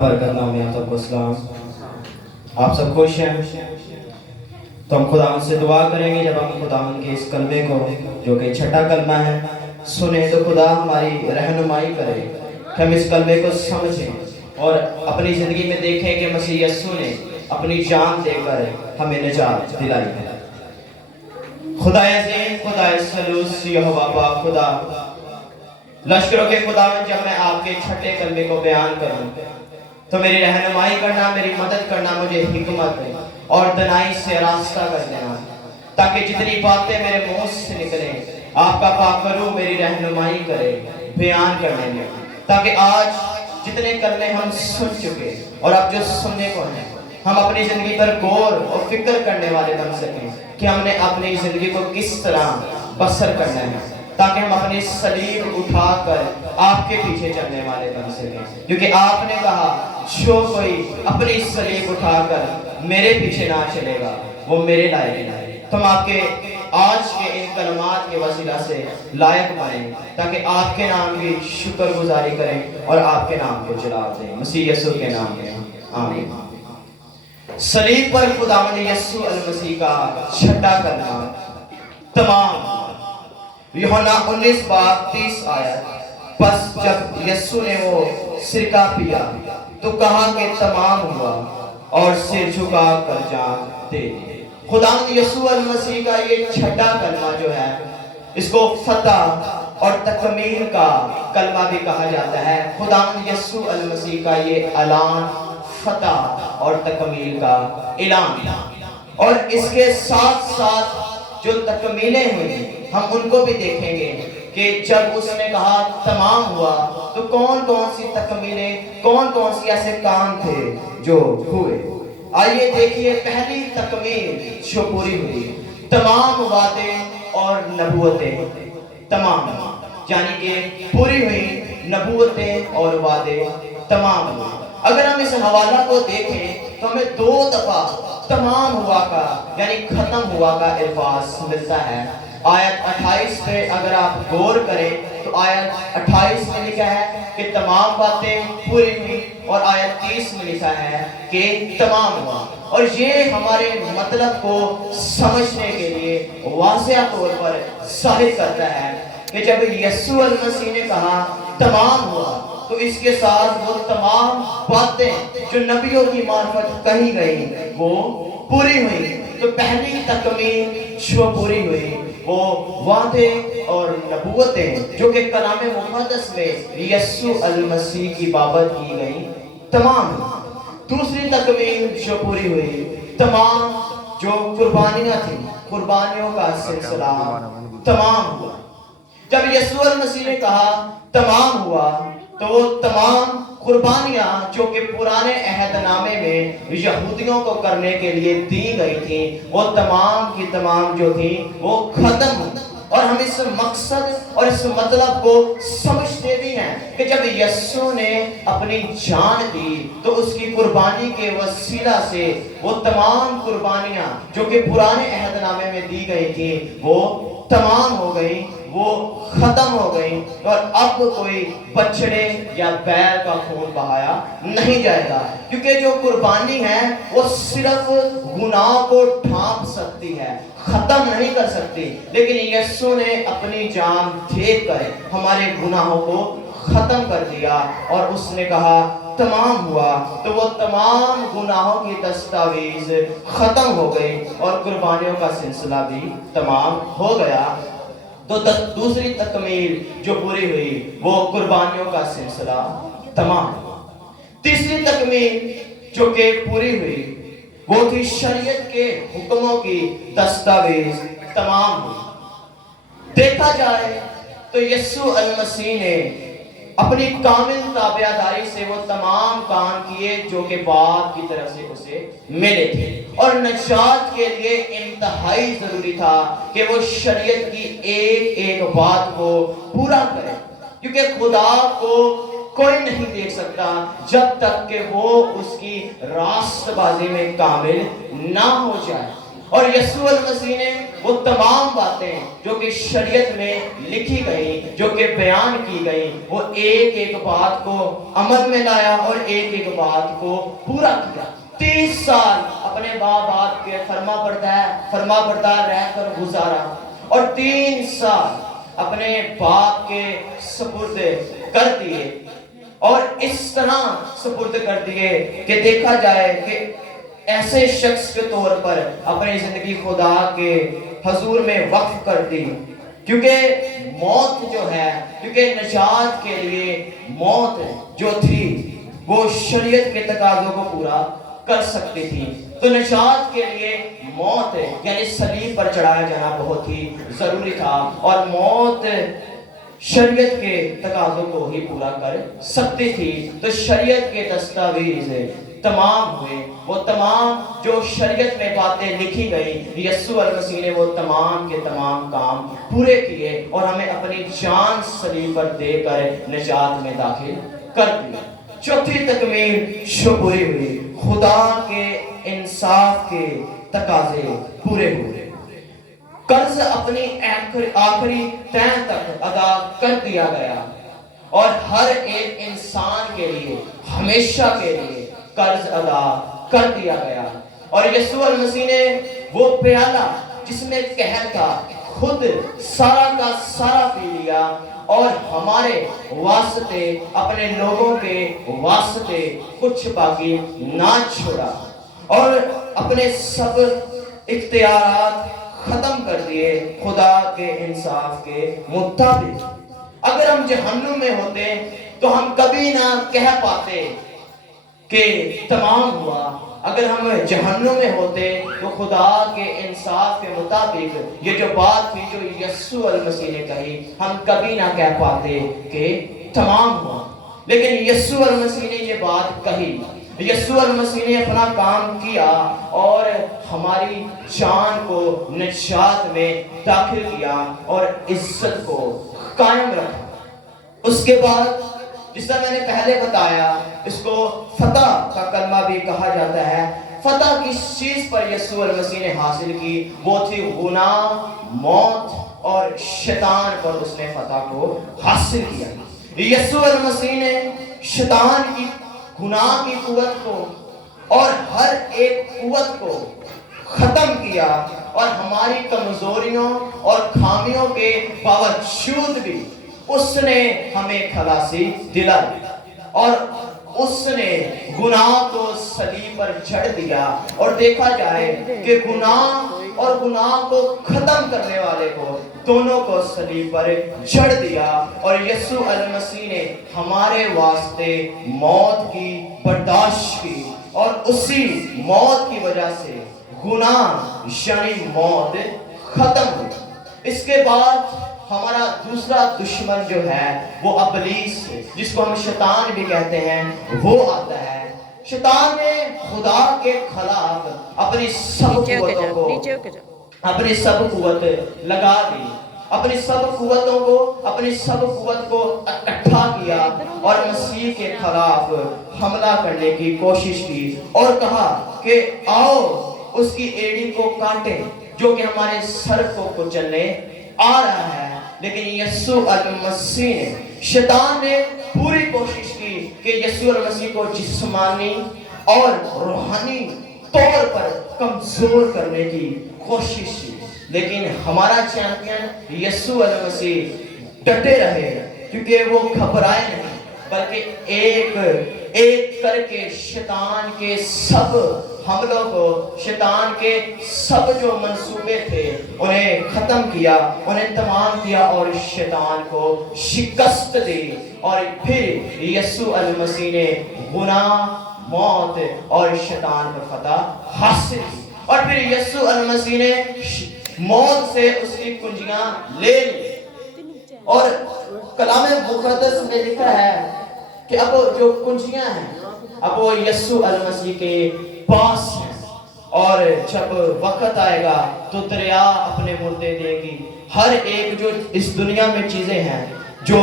برکت نام میں آپ سب کو اسلام. آپ سب خوش ہیں تو ہم خداوند سے دعا کریں گے. جب ہم خداوند کے اس کلمے کو جو کہ چھٹا کلمہ ہے سنیں تو خدا ہماری رہنمائی کرے کہ ہم اس کلمے کو سمجھیں اور اپنی زندگی میں دیکھیں کہ مسیح یسوع نے اپنی جان دے کر ہمیں نجات دلائی ہے. خدا عظیم، خدا سلوس، یہوہ پاک، خدا لشکروں کے خداوند، جب میں آپ کے چھٹے کلمے کو بیان کروں تو میری رہنمائی کرنا، میری مدد کرنا، مجھے حکمت اور دانائی سے راستہ کر دینا تاکہ جتنی باتیں میرے منہ سے نکلیں آپ کا پاک روح میری رہنمائی کرے بیان کرنے میں، تاکہ آج جتنے کلمے ہم سن چکے اور اب جو سننے کو ہیں ہم اپنی زندگی پر غور اور فکر کرنے والے بن سکیں کہ ہم نے اپنی زندگی کو کس طرح بسر کرنا ہے، تاکہ ہم اپنی صلیب اٹھا کر آپ کے پیچھے چلنے والے بن سکیں. کیونکہ آپ نے کہا جو کوئی اپنی صلیب اٹھا کر میرے پیچھے نہ چلے گا وہ میرے لائق نہیں. تو ہم آپ کے آج کے ان کلمات کے وسیلہ سے لائق بنیں تاکہ آپ کے نام کی شکر گزاری کریں اور آپ کے نام کو جلال دیں. مسیح یسوع کے نام میں آمین. صلیب پر خداوند یسوع المسیح کا چھٹا کلمہ تمام. یوحنا 19:30 آیت. پس جب یسوع نے وہ سرکہ پیا تو کہا کہ تمام ہوا اور سر جھکا کر جان دے دی. خداوند یسوع المسیح کا یہ چھٹا کلمہ جو ہے اس کو فتح اور تکمیل کا کلمہ بھی کہا جاتا ہے. خداوند یسوع المسیح کا یہ اعلان فتح اور تکمیل کا اعلان، اور اس کے ساتھ ساتھ جو تکمیلیں ہوئی ہم ان کو بھی دیکھیں گے کہ جب اس نے کہا تمام ہوا تو کون کون سی تکمیلیں، کون کون سی ایسے کام تھے جو ہوئے. آئیے دیکھیے پہلی تکمیل جو پوری ہوئی، تمام وعدے اور نبوتیں تمام، یعنی کہ پوری ہوئی نبوتیں اور وعدے تمام ہوئے. اگر ہم اس حوالہ کو دیکھیں تو ہمیں 2 دفعہ تمام ہوا کا یعنی ختم ہوا کا الفاظ ملتا ہے. آیت 28 پہ اگر آپ غور کریں تو آیت 28 میں لکھا ہے کہ تمام باتیں پوری ہوئی، اور آیت 30 میں لکھا ہے کہ تمام ہوا. اور یہ ہمارے مطلب کو سمجھنے کے لیے واضح طور پر ظاہر کرتا ہے کہ جب یسوع المسیح نے کہا تمام ہوا تو اس کے ساتھ وہ تمام باتیں جو نبیوں کی معرفت کہی گئی وہ پوری ہوئی. تو پہلی تکمیل جو پوری ہوئی وہ وعدے اور نبوتیں جو کہ کلام مقدس میں یسوع المسیح کی بابت کی گئی تمام. دوسری تکمیل جو پوری ہوئی، تمام جو قربانیاں تھیں، قربانیوں کا سلسلہ تمام ہوا. جب یسوع المسیح نے کہا تمام ہوا تو وہ تمام قربانیاں جو کہ پرانے عہد نامے میں یہودیوں کو کرنے کے لیے دی گئی تھیں وہ تمام کی تمام جو تھیں وہ ختم ہوئی. اور ہم اس مقصد اور اس مطلب کو سمجھتے بھی ہیں کہ جب یسوع نے اپنی جان دی تو اس کی قربانی کے وسیلہ سے وہ تمام قربانیاں جو کہ پرانے عہد نامے میں دی گئی تھیں وہ تمام ہو گئی، وہ ختم ہو گئی، اور اب کوئی بچڑے یا بیل کا خون بہایا نہیں جائے گا. کیونکہ جو قربانی ہے وہ صرف گناہ کو ڈھانپ سکتی ہے، ختم نہیں کر سکتی، لیکن یسوع نے اپنی جان دے کر ہمارے گناہوں کو ختم کر دیا. اور اس نے کہا تمام ہوا تو وہ تمام گناہوں کی دستاویز ختم ہو گئی اور قربانیوں کا سلسلہ بھی تمام ہو گیا. تو دوسری تکمیل جو پوری ہوئی وہ قربانیوں کا سلسلہ تمام. تیسری تکمیل جو کہ پوری ہوئی وہ تھی شریعت کے حکموں کی دستاویز تمام ہوئی. دیکھا جائے تو یسوع المسیح نے اپنی کامل تابعداری سے وہ تمام کام کیے جو کہ باپ کی طرف سے اسے ملے تھے، اور نجات کے لیے انتہائی ضروری تھا کہ وہ شریعت کی ایک ایک بات کو پورا کرے. کیونکہ خدا کو کوئی نہیں دیکھ سکتا جب تک کہ وہ اس کی راست بازی میں کامل نہ ہو جائے. اور یسوع المسیح نے وہ تمام باتیں جو کہ شریعت میں لکھی گئی، جو کہ بیان کی گئی، وہ ایک ایک بات کو عمل میں لایا اور ایک ایک بات کو پورا کیا۔ 30 سال اپنے باپ کے فرما بردار رہ کر گزارا، اور 3 سال اپنے باپ کے سپرد کر دیے، اور اس طرح سپرد کر دیے کہ دیکھا جائے کہ ایسے شخص کے طور پر اپنی زندگی خدا کے حضور میں وقف کر دی، کیونکہ موت جو ہے، کیونکہ نجات کے لیے موت جو تھی وہ شریعت کے تقاضوں کو پورا کر سکتی تھی، تو نجات کے لیے موت یعنی صلیب پر چڑھایا جانا بہت ہی ضروری تھا، اور موت شریعت کے تقاضوں کو ہی پورا کر سکتی تھی۔ تو شریعت کے دستاویز تمام ہوئے، وہ تمام جو شریعت میں باتیں لکھی گئی، یسوع المسیح نے وہ تمام کے تمام کام پورے کیے اور ہمیں اپنی جان صلیب پر دے کر نجات میں داخل کر دیا۔ چوتھی تکمیل شکری ہوئی، خدا کے انصاف کے تقاضے پورے ہوئے، قرض اپنی آخری تہ تک ادا کر دیا گیا، اور ہر ایک انسان کے لیے ہمیشہ کے لیے قرض ادا کر دیا گیا۔ اور یسوع المسیح نے وہ پیالہ جس میں قہر تھا خود سارا کا سارا پی لیا، اور ہمارے واسطے، اپنے لوگوں کے واسطے کچھ باقی نہ چھوڑا، اور اپنے سب اختیارات ختم کر دیے خدا کے انصاف کے مطابق۔ اگر ہم جہنم میں ہوتے تو ہم کبھی نہ کہہ پاتے کہ تمام ہوا، اگر ہم جہنم میں ہوتے تو خدا کے انصاف کے مطابق یہ جو بات تھی جو یسوع المسیح نے کہی، ہم کبھی نہ کہہ پاتے کہ تمام ہوا، لیکن یسوع المسیح نے یہ بات کہی، یسوع المسیح نے اپنا کام کیا اور ہماری جان کو نجات میں داخل کیا اور عزت کو قائم رکھا۔ اس کے بعد جس طرح میں نے پہلے بتایا، اس کو فتح کا کلمہ بھی کہا جاتا ہے۔ فتح کس چیز پر یسوع المسیح نے حاصل کی؟ وہ تھی گناہ، موت اور شیطان پر اس نے فتح کو حاصل کیا۔ یسوع المسیح نے شیطان کی، گناہ کی قوت کو اور ہر ایک قوت کو ختم کیا، اور ہماری کمزوریوں اور خامیوں کے باوجود بھی اس نے ہمیں خلاصی دلائی، اور اس نے گناہ کو صلیب پر جڑ دیا، اور دیکھا جائے کہ گناہ اور گناہ کو ختم کرنے والے کو دونوں کو صلیب پر جڑ دیا، اور یسوع المسیح نے ہمارے واسطے موت کی برداشت کی، اور اسی موت کی وجہ سے گناہ یعنی موت ختم ہوئی۔ اس کے بعد ہمارا دوسرا دشمن جو ہے وہ ابلیس، جس کو ہم شیطان بھی کہتے ہیں، وہ آتا ہے۔ شیطان نے خدا کے خلاف اپنی سب قوتوں کو، اپنی سب قوت لگا دی، اپنی سب قوت کو اکٹھا کیا اور مسیح کے خلاف حملہ کرنے کی کوشش کی، اور کہا کہ آؤ اس کی ایڑی کو کاٹیں جو کہ ہمارے سر کو کچلنے آ رہا ہے۔ لیکن یسوع المسیح نے، شیطان نے پوری کوشش کی کہ یسوع المسیح کو جسمانی اور روحانی طور پر کمزور کرنے کی کوشش کی، لیکن ہمارا چیمپئن یسوع المسیح ڈٹے رہے، کیونکہ وہ گھبرائے نہیں، بلکہ ایک ایک کر کے شیطان کے سب حملوں کو، شیطان کے سب جو منصوبے تھے انہیں ختم کیا، انہیں تمام کیا، اور شیطان کو شکست دی، اور پھر یسوع المسیح نے گناہ، موت اور شیطان پر فتح حاصل کی، اور پھر یسوع المسیح نے موت سے اس کی کنجیاں لے لی، اور کلام مقدس میں لکھا ہے کہ اب جو کنجیاں ہیں اب وہ یسوع المسیح کے پاس ہیں، اور جب وقت آئے گا تو دریا اپنے مردے دے گی۔ ہر ایک جو اس دنیا میں چیزیں ہیں، جو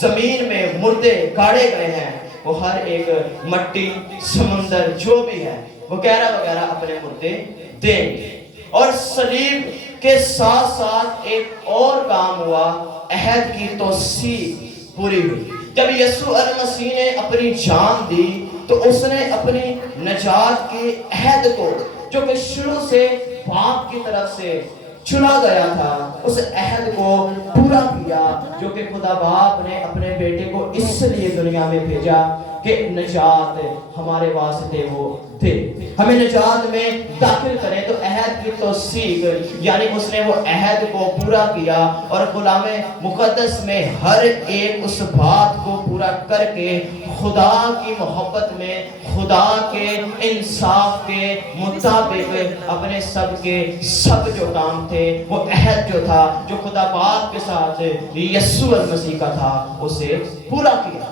زمین میں مردے گاڑے گئے ہیں، وہ ہر ایک مٹی، سمندر جو بھی ہے وغیرہ وغیرہ اپنے مردے دیں گے۔ اور صلیب کے ساتھ ساتھ ایک اور کام ہوا، عہد کی توسیع پوری ہوئی۔ جب یسوع المسیح نے اپنی جان دی تو اس نے اپنی نجات کے عہد کو جو کہ شروع سے باپ کی طرف سے چنا گیا تھا، اس عہد کو پورا کیا جو کہ خدا باپ نے اپنے بیٹے کو اس لیے دنیا میں بھیجا کہ نجات ہمارے واسطے وہ دے، ہمیں نجات میں داخل کرے۔ تو عہد کی توثیق یعنی اس نے وہ عہد کو پورا کیا، اور کلام مقدس میں ہر ایک اس بات کو پورا کر کے خدا کی محبت میں، خدا کے انصاف کے مطابق اپنے سب کے سب جو کام تھے، وہ عہد جو تھا جو خدا باپ کے ساتھ یسوع المسیح کا تھا، اسے پورا کیا۔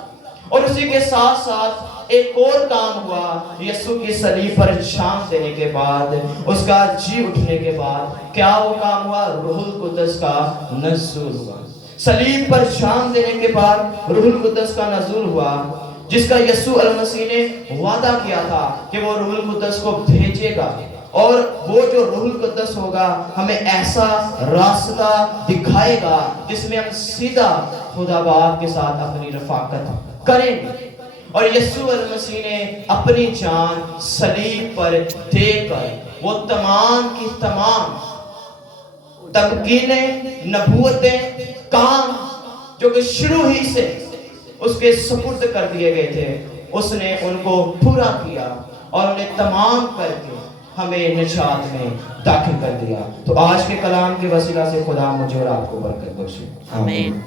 اور اسی کے ساتھ ساتھ ایک اور کام ہوا، یسوع کی صلیب پر جان دینے کے بعد، اس کا جی اٹھنے کے بعد کیا وہ کام ہوا؟ روح القدس کا نزول ہوا۔ صلیب پر جان دینے کے بعد روح القدس کا نزول ہوا، جس کا یسوع المسیح نے وعدہ کیا تھا کہ وہ روح القدس کو بھیجے گا، اور وہ جو روح القدس ہوگا ہمیں ایسا راستہ دکھائے گا جس میں ہم سیدھا خدا باپ کے ساتھ اپنی رفاقت کریں گے۔ اور یسوع المسیح نے اپنی جان صلیب پر دے کر وہ تمام کی تمام تمکینیں، نبوتیں، کام جو کہ شروع ہی سے اس کے سپرد کر دیے گئے تھے، اس نے ان کو پورا کیا اور انہیں تمام کر کے ہمیں نجات میں داخل کر دیا۔ تو آج کے کلام کے وسیلہ سے خدا مجھے اور آپ کو برکت بخشے، آمین۔